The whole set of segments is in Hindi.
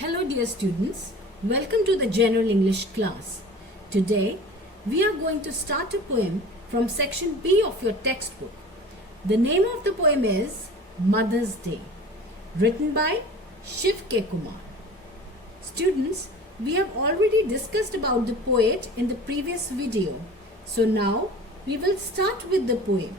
Hello dear students, welcome to the General English class. Today we are going to start a poem from section B of your textbook. The name of the poem is Mother's Day, written by Shiv K. Kumar. Students, we have already discussed about the poet in the previous video. So now we will start with the poem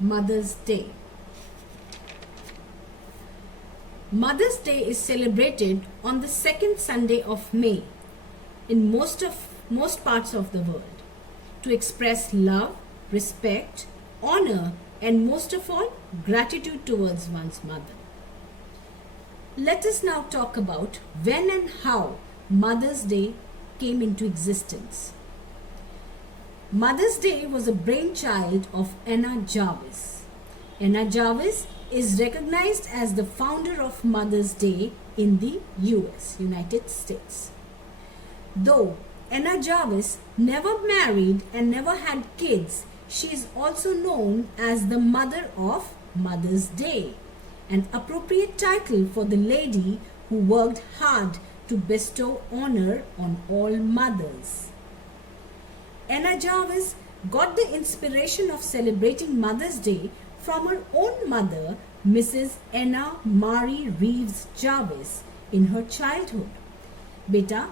Mother's Day. Mother's Day is celebrated on the second Sunday of May in most parts of the world to express love, respect, honor, and most of all, gratitude towards one's mother. Let us now talk about when and how Mother's Day came into existence. Mother's Day was a brainchild of Anna Jarvis. Anna Jarvis is recognized as the founder of Mother's Day in the US, United States. Though Anna Jarvis never married and never had kids, she is also known as the mother of Mother's Day, an appropriate title for the lady who worked hard to bestow honor on all mothers. Anna Jarvis got the inspiration of celebrating Mother's Day from her own mother, Mrs. Anna Marie Reeves Jarvis, in her childhood. Beta,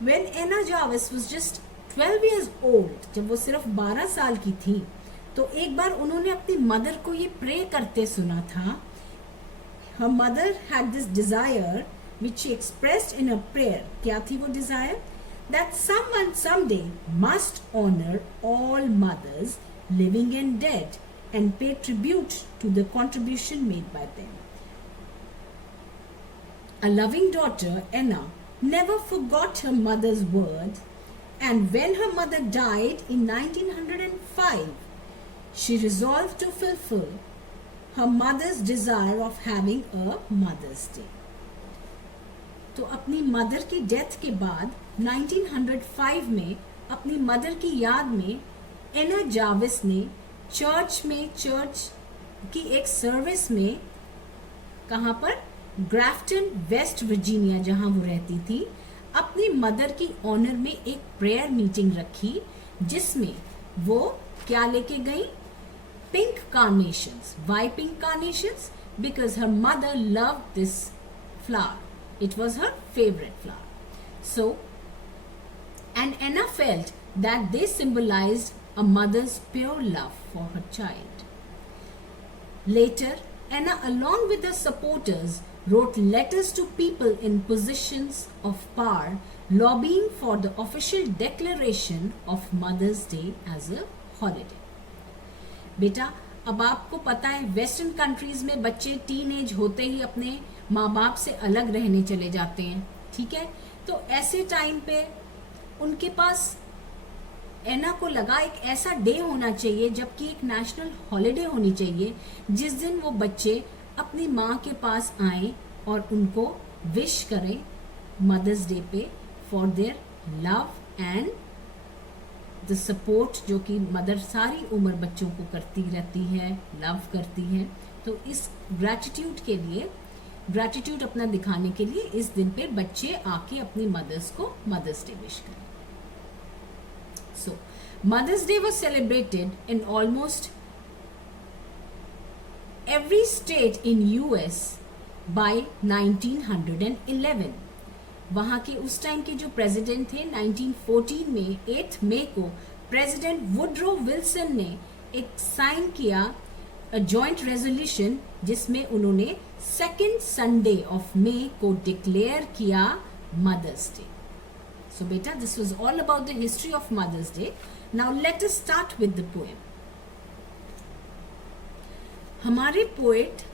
when Anna Jarvis was just 12 years old, जब वो सिर्फ 12 साल की थी, तो एक बार उन्होंने अपनी मदर को ये प्रे करते सुना था. Her mother had this desire which she expressed in a prayer. क्या थी वो desire? That someone someday must honor all mothers, living and dead, and pay tribute to the contribution made by them. A loving daughter, Anna, never forgot her mother's word, and when her mother died in 1905, she resolved to fulfill her mother's desire of having a Mother's Day. तो अपनी मदर की डेथ के बाद 1905 में अपनी मदर की याद में एना जाविस ने चर्च की एक सर्विस में, कहाँ पर, ग्राफ्टन वेस्ट वर्जीनिया जहाँ वो रहती थी, अपनी मदर की ऑनर में एक प्रेयर मीटिंग रखी जिसमें वो क्या लेके गई? Pink कार्नेशंस. Why pink carnations? Because her mother loved this flower. It was her favorite flower. So, and Anna felt that they symbolized a mother's pure love for her child. Later, Anna, along with her supporters, wrote letters to people in positions of power, lobbying for the official declaration of Mother's Day as a holiday. बेटा, अब आपको पता है वेस्टर्न कंट्रीज में बच्चे टीन एज होते ही अपने माँ बाप से अलग रहने चले जाते हैं, ठीक है? तो ऐसे टाइम पे उनके पास, एना को लगा, एक ऐसा डे होना चाहिए जबकि एक नेशनल हॉलिडे होनी चाहिए जिस दिन वो बच्चे अपनी माँ के पास आए और उनको विश करें मदर्स डे पे for their love and the support जो कि मदर सारी उम्र बच्चों को करती रहती है, लव करती है. तो इस ग्रैटिट्यूड के लिए, ग्रैटिट्यूड अपना दिखाने के लिए इस दिन पे बच्चे आके अपनी मदर्स को मदर्स डे विश करें. So, Mother's Day was celebrated in almost every state in US by 1911. वहाँ के उस टाइम के जो प्रेसिडेंट थे, 1914 में 8 मई को प्रेसिडेंट वुडरो विल्सन ने एक साइन किया जॉइंट रेजोल्यूशन जिसमें उन्होंने सेकेंड संडे ऑफ मई को डिक्लेयर किया Mother's Day. So beta, this was all about the history of Mother's Day. Now let us start with the poem. हमारे पोएट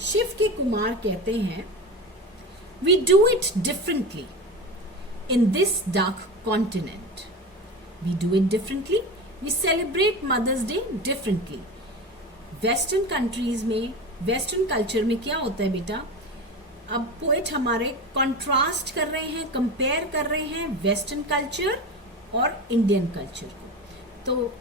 शिव के कुमार कहते हैं, We do it differently in this dark continent. We do it differently. We celebrate Mother's Day differently. Western countries में, Western culture में क्या होता है बेटा? अब पोएट हमारे कंट्रास्ट कर रहे हैं, कंपेयर कर रहे हैं वेस्टर्न कल्चर और इंडियन कल्चर को. तो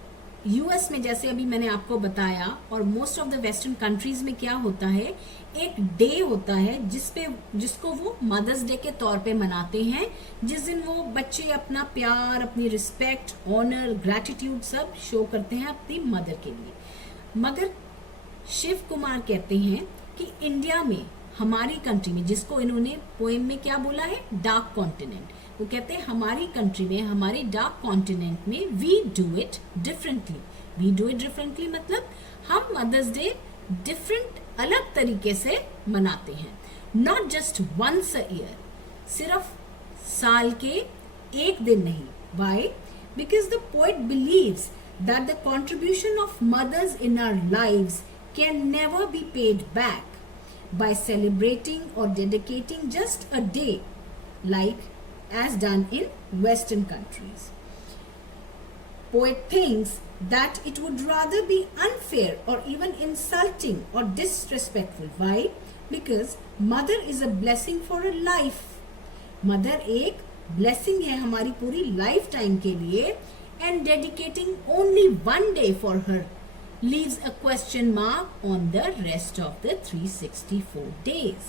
यूएस में जैसे अभी मैंने आपको बताया, और most of the western countries में क्या होता है, एक डे होता है जिसको वो मदर्स डे के तौर पे मनाते हैं, जिस दिन वो बच्चे अपना प्यार, अपनी रिस्पेक्ट, ऑनर, ग्रैटिट्यूड सब शो करते हैं अपनी मदर के लिए। मगर शिव कुमार कहते हैं कि इंडिया में, हमारी कंट्री में, जिसको इन्होंने पोएम में क्या बोला है, डार्क कॉन्टिनेंट, वो कहते हैं हमारी कंट्री में, हमारे डार्क कॉन्टिनेंट में we do it differently. We do it differently मतलब हम मदर्स डे डिफरेंट, अलग तरीके से मनाते हैं। Not just once a year, सिर्फ साल के एक दिन नहीं। Why? Because the poet believes that the contribution of mothers in our lives can never be paid back by celebrating or dedicating just a day like as done in Western countries. Poet thinks that it would rather be unfair or even insulting or disrespectful. Why? Because mother is a blessing for a life. Mother एक blessing है हमारी पूरी लाइफ टाइम के लिए, and dedicating only one day for her leaves a question mark on the rest of the 364 days.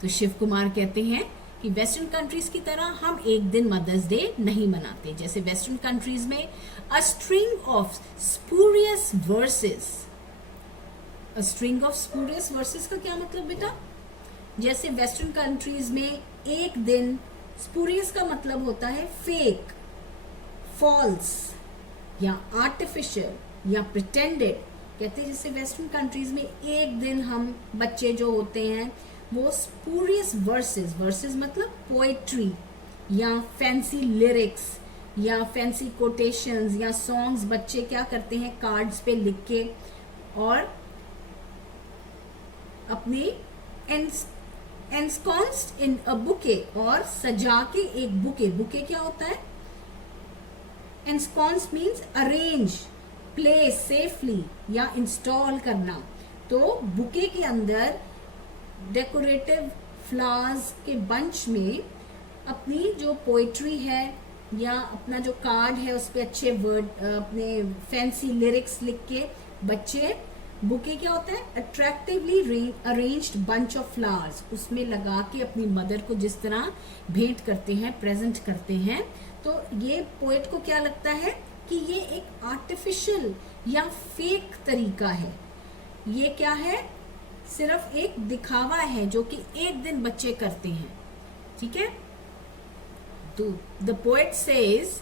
तो शिव कुमार कहते हैं कि वेस्टर्न कंट्रीज की तरह हम एक दिन मदर्स डे नहीं मनाते। जैसे वेस्टर्न कंट्रीज में a string of spurious verses, a string of spurious verses का क्या मतलब बेटा? जैसे वेस्टर्न कंट्रीज में एक दिन, spurious का मतलब होता है फेक, फॉल्स या आर्टिफिशियल या प्रिटेंडेड। कहते हैं जैसे वेस्टर्न कंट्रीज में एक दिन हम बच्चे जो होते हैं वो स्पूरियस वर्सेस मतलब पोएट्री या फैंसी लिरिक्स या फैंसी कोटेशंस या सॉन्ग्स बच्चे क्या करते हैं, कार्ड्स पे लिख के और अपनी ensconced इन अ बुके, और सजा के एक बुके क्या होता है, ensconce means arrange, place safely या इंस्टॉल करना। तो बुके के अंदर डेकोरेटिव फ्लावर्स के बंच में अपनी जो पोएट्री है या अपना जो कार्ड है उस पे अच्छे वर्ड, अपने फैंसी लिरिक्स लिख के बच्चे, बुके क्या होता है, attractively arranged bunch of flowers, उसमें लगा के अपनी मदर को जिस तरह भेंट करते हैं, प्रेजेंट करते हैं। तो ये पोएट को क्या लगता है कि ये एक आर्टिफिशियल या फेक तरीका है, ये क्या है, सिर्फ एक दिखावा है जो कि एक दिन बच्चे करते हैं। ठीक है, तो the poet says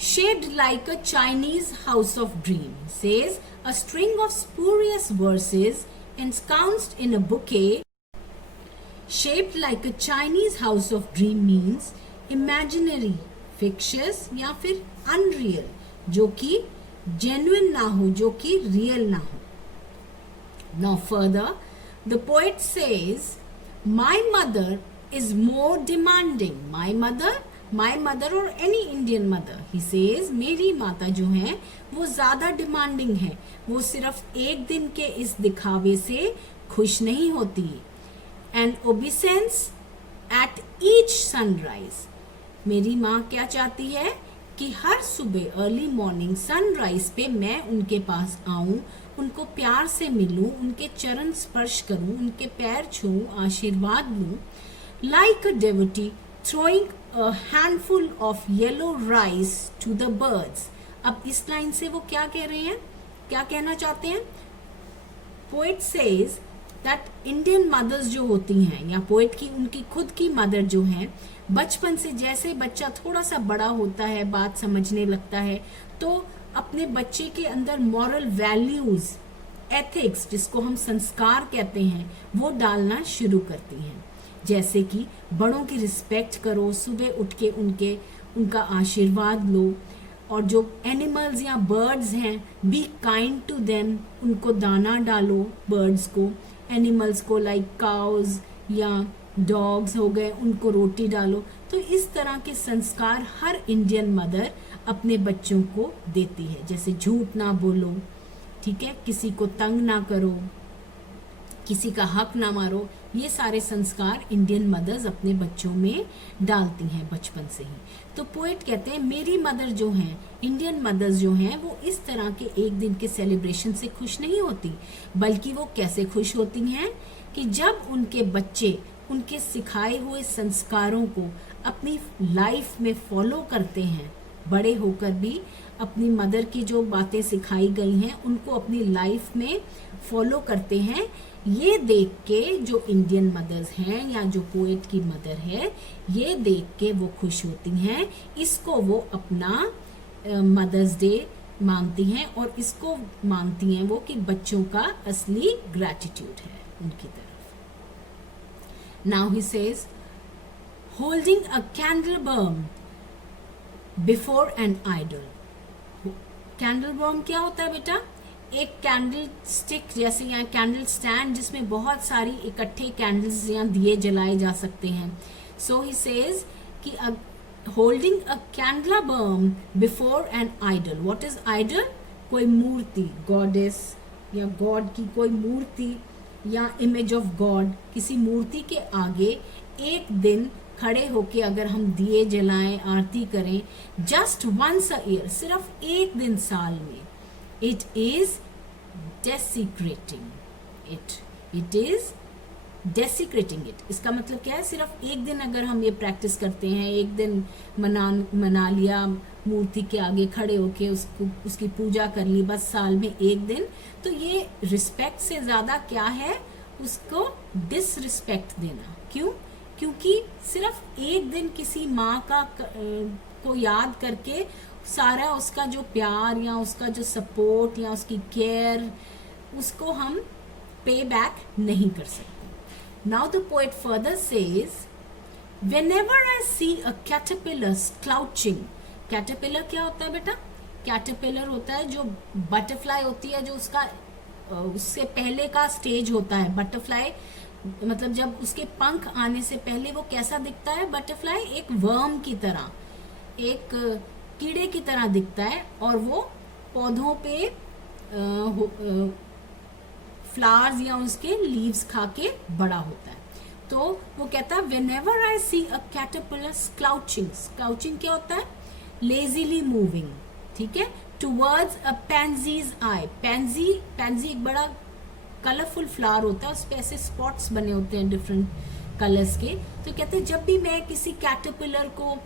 shaped like a Chinese house of dream, says a string of spurious verses ensconced in a bouquet. Shaped like a Chinese house of dream means imaginary, fictitious या फिर unreal, जो कि genuine ना हो, जो कि real ना हो। Now further, the poet says, my mother is more demanding. My mother or any Indian mother, he says, मेरी माता जो है वो ज़्यादा डिमांडिंग है, वो सिर्फ एक दिन के इस दिखावे से खुश नहीं होती। And obeisance at each sunrise, मेरी माँ क्या चाहती है कि हर सुबह अर्ली मॉर्निंग सनराइज पे मैं उनके पास आऊं, उनको प्यार से मिलूं, उनके चरण स्पर्श करूं, उनके पैर छूऊं, आशीर्वाद लूं। Like a devotee throwing a handful of yellow rice to the birds. अब इस लाइन से वो क्या कह रहे हैं, क्या कहना चाहते हैं? Poet says that Indian mothers जो होती हैं, या पोएट की उनकी खुद की मदर जो हैं, बचपन से जैसे बच्चा थोड़ा सा बड़ा होता है, बात समझने लगता है, तो अपने बच्चे के अंदर मॉरल वैल्यूज, एथिक्स, जिसको हम संस्कार कहते हैं, वो डालना शुरू करती हैं। जैसे कि बड़ों की रिस्पेक्ट करो, सुबह उठ के उनका आशीर्वाद लो, और जो एनिमल्स या बर्ड्स हैं, बी काइंड टू देम, उनको दाना डालो, बर्ड्स को, एनिमल्स को लाइक काउज या डॉग्स हो गए, उनको रोटी डालो। तो इस तरह के संस्कार हर इंडियन मदर अपने बच्चों को देती है। जैसे झूठ ना बोलो, ठीक है, किसी को तंग ना करो, किसी का हक ना मारो, ये सारे संस्कार इंडियन मदर्स अपने बच्चों में डालती हैं बचपन से ही। तो पोएट कहते हैं मेरी मदर जो हैं, इंडियन मदर्स जो हैं, वो इस तरह के एक दिन के सेलिब्रेशन से खुश नहीं होती, बल्कि वो कैसे खुश होती हैं कि जब उनके बच्चे उनके सिखाए हुए संस्कारों को अपनी लाइफ में फॉलो करते हैं, बड़े होकर भी अपनी मदर की जो बातें सिखाई गई हैं उनको अपनी लाइफ में फॉलो करते हैं। ये देख के जो इंडियन मदर्स हैं या जो पोएट की मदर है, ये देख के वो खुश होती हैं। इसको वो अपना मदर्स डे मानती हैं और इसको मानती हैं वो कि बच्चों का असली ग्रैटिट्यूड है उनकी तरफ। Now he says holding a candle बर्म बिफोर एन आइडल। कैंडल बर्म क्या होता है बेटा? एक कैंडल स्टिक जैसे या कैंडल स्टैंड जिसमें बहुत सारी इकट्ठे कैंडल्स या दिए जलाए जा सकते हैं। सो ही सेज कि holding a candle burn before an idol. What is idol? कोई मूर्ति, गॉडेस या गॉड की कोई मूर्ति या इमेज ऑफ गॉड, किसी मूर्ति के आगे एक दिन खड़े होके अगर हम दिए जलाएं, आरती करें, जस्ट वंस अ ईयर, सिर्फ एक दिन साल में, it is desecrating it, it is desecrating it. इसका मतलब क्या है? सिर्फ एक दिन अगर हम ये प्रैक्टिस करते हैं, एक दिन मना लिया, मूर्ति के आगे खड़े होके उसकी पूजा कर ली, बस साल में एक दिन, तो ये रिस्पेक्ट से ज्यादा क्या है? उसको डिसरिस्पेक्ट देना। क्यों? क्योंकि सिर्फ एक दिन किसी माँ का को याद करके सारा उसका जो प्यार या उसका जो सपोर्ट या उसकी केयर, उसको हम पे बैक नहीं कर सकते। Now the poet further says whenever I see a caterpillar slouching. Caterpillar क्या होता है बेटा? कैटरपिलर होता है जो बटरफ्लाई होती है, जो उससे पहले का स्टेज होता है। बटरफ्लाई मतलब जब उसके पंख आने से पहले वो कैसा दिखता है? बटरफ्लाई एक वर्म की तरह, एक कीड़े की तरह दिखता है और वो पौधों पे फ्लावर्स या उसके लीव्स खा के बड़ा होता है। तो वो कहता है whenever I see a caterpillar slouching. Slouching क्या होता है? लेजीली मूविंग, ठीक है, टुवर्ड्स अ पैंजीज आई। पैंजी एक बड़ा कलरफुल फ्लावर होता है, उस पे ऐसे स्पॉट्स बने होते हैं डिफरेंट कलर्स के। तो कहते हैं जब भी मैं किसी कैटरपिलर को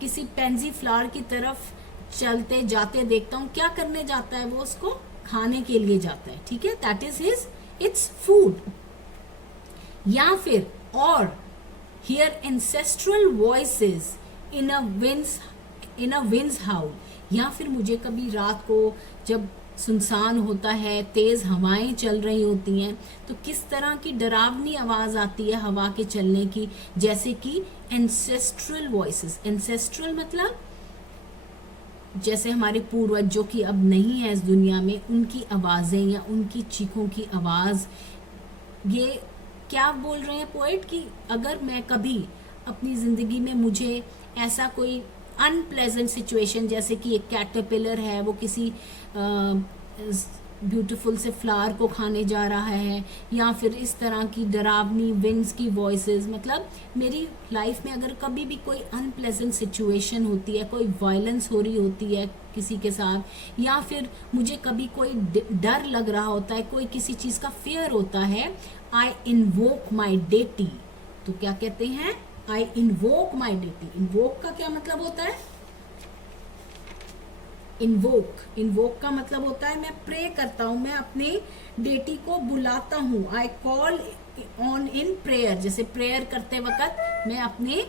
किसी पैंजी फ्लावर की तरफ चलते जाते देखता हूँ, क्या करने जाता है? वो उसको खाने के लिए जाता है, ठीक है, that is his its food. या फिर और here ancestral voices in a wind's howl. या फिर मुझे कभी रात को जब सुनसान होता है, तेज हवाएं चल रही होती हैं, तो किस तरह की डरावनी आवाज आती है हवा के चलने की, जैसे कि एंसेस्ट्रल वॉइसेस। एंसेस्ट्रल मतलब जैसे हमारे पूर्वज जो कि अब नहीं है इस दुनिया में, उनकी आवाजें या उनकी चीखों की आवाज। ये क्या बोल रहे हैं पोएट कि अगर मैं कभी अपनी जिंदगी में मुझे ऐसा कोई अनप्लेजेंट सिचुएशन, जैसे कि एक कैटरपिलर है, वो किसी ब्यूटीफुल से फ्लावर को खाने जा रहा है, या फिर इस तरह की डरावनी विंड्स की वॉइसेस, मतलब मेरी लाइफ में अगर कभी भी कोई अनप्लेजेंट सिचुएशन होती है, कोई वायलेंस हो रही होती है किसी के साथ, या फिर मुझे कभी कोई डर लग रहा होता है, कोई किसी चीज का फियर होता है, आई इन्वोक माई डेटी। तो क्या कहते हैं? आई इन्वोक माई डेटी। इन्वोक का क्या मतलब होता है? इन्वोक का मतलब होता है मैं प्रे करता हूं, मैं अपने डेटी को बुलाता हूं। I call on in prayer. जैसे प्रेयर करते वक्त मैं अपने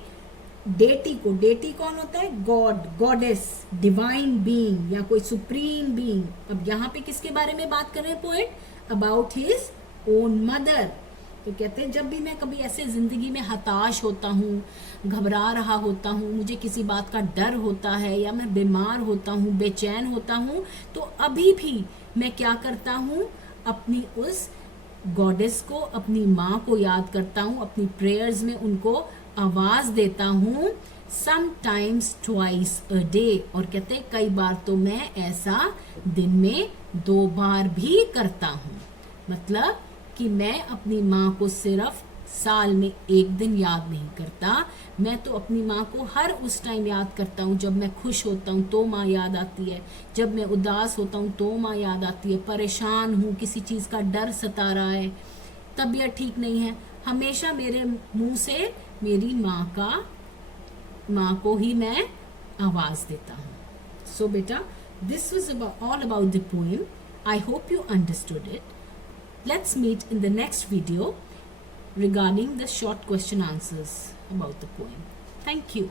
डेटी को, डेटी कौन होता है? गॉड, गॉडेस, डिवाइन बीइंग या कोई सुप्रीम बीइंग। अब यहाँ पे किसके बारे में बात कर रहे हैं poet? About his own mother. तो कहते हैं जब भी मैं कभी ऐसे जिंदगी में हताश होता हूँ, घबरा रहा होता हूँ, मुझे किसी बात का डर होता है, या मैं बीमार होता हूँ, बेचैन होता हूँ, तो अभी भी मैं क्या करता हूँ? अपनी उस गॉडेस को, अपनी माँ को याद करता हूँ, अपनी प्रेयर्स में उनको आवाज देता हूँ। Sometimes twice a day. और कहते हैं कई बार तो मैं ऐसा दिन में 2 बार भी करता हूँ। मतलब कि मैं अपनी माँ को सिर्फ साल में एक दिन याद नहीं करता, मैं तो अपनी माँ को हर उस टाइम याद करता हूँ। जब मैं खुश होता हूँ तो माँ याद आती है, जब मैं उदास होता हूँ तो माँ याद आती है, परेशान हूँ, किसी चीज़ का डर सता रहा है, तबीयत ठीक नहीं है, हमेशा मेरे मुंह से मेरी माँ को ही मैं आवाज़ देता हूँ। सो बेटा, this was all about the poem. I hope you understood it. Let's meet in the next video regarding the short question answers about the poem. Thank you.